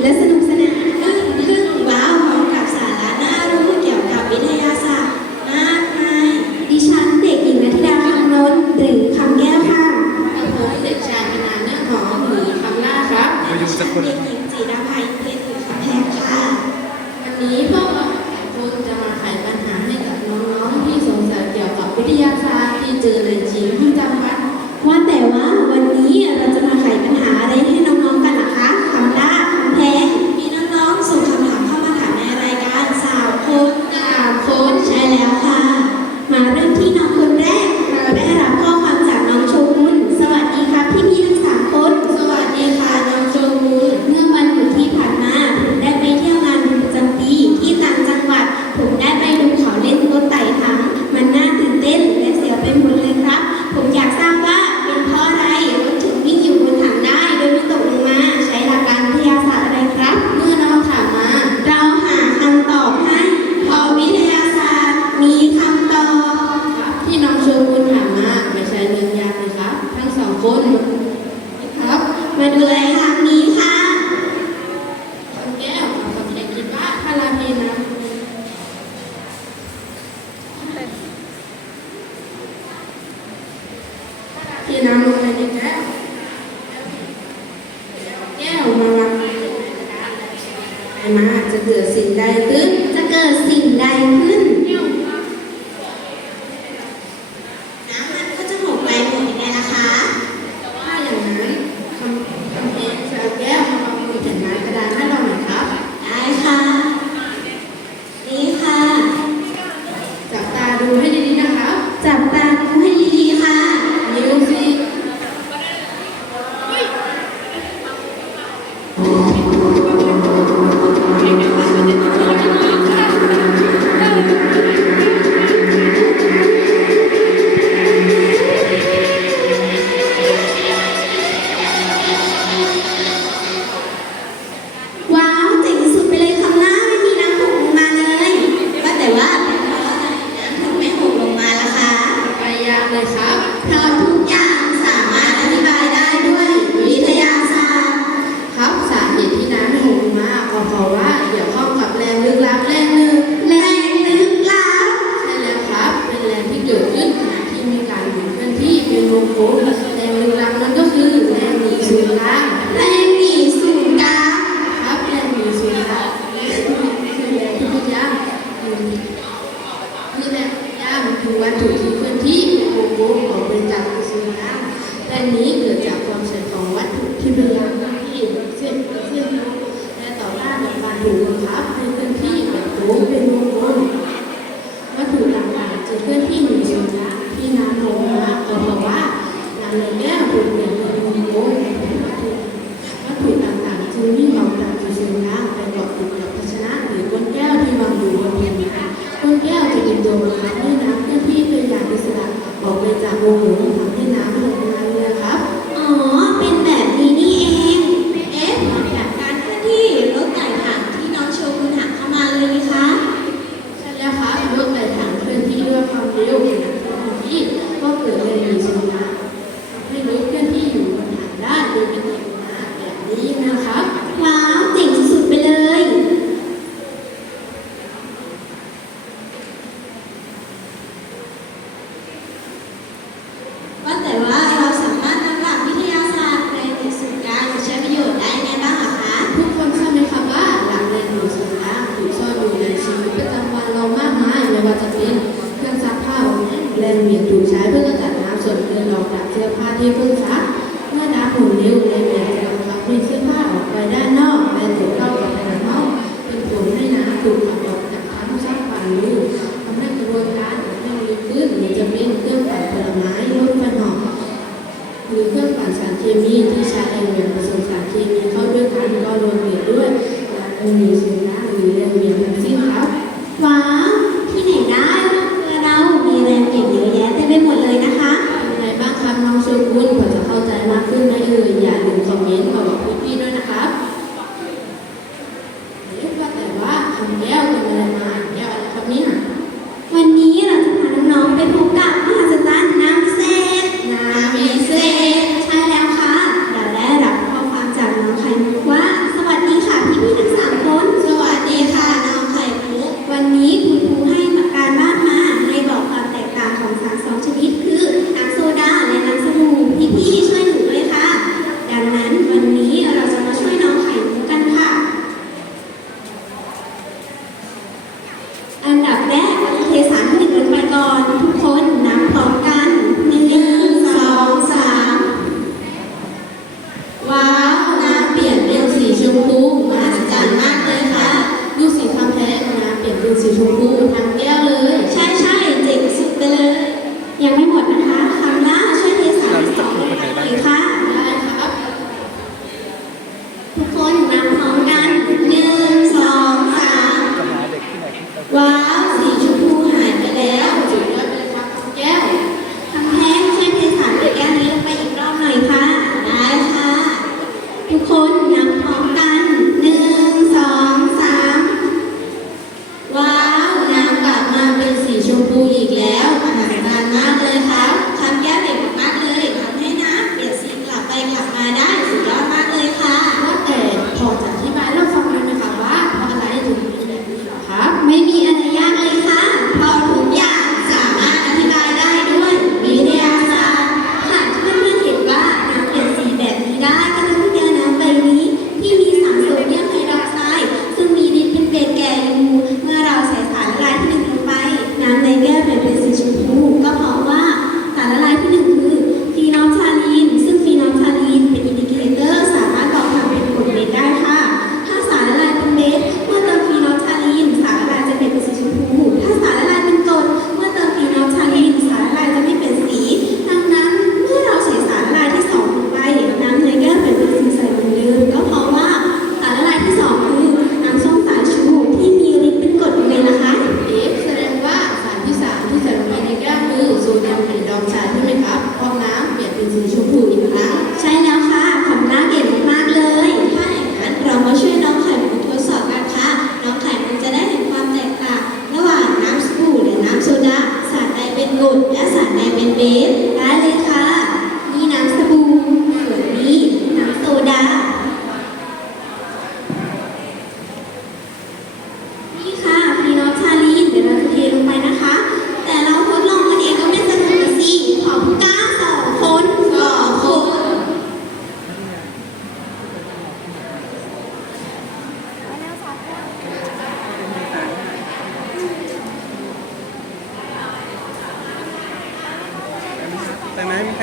listen เมืองนะจะเกิดสิ่งใดขึ้น จะเกิดสิ่งใดขึ้น on.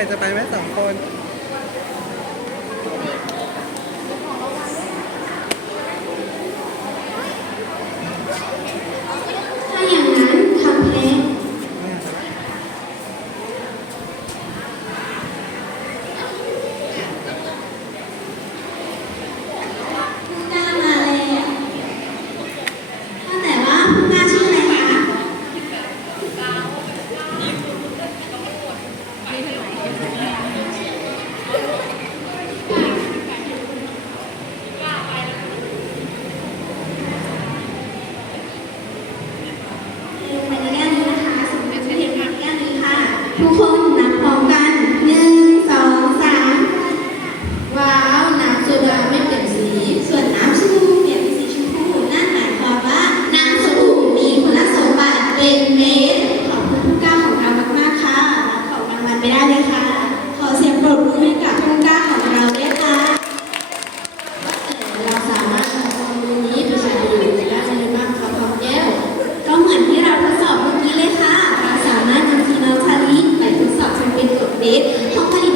ครจะไปไหมสองคน Папа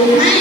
Amém.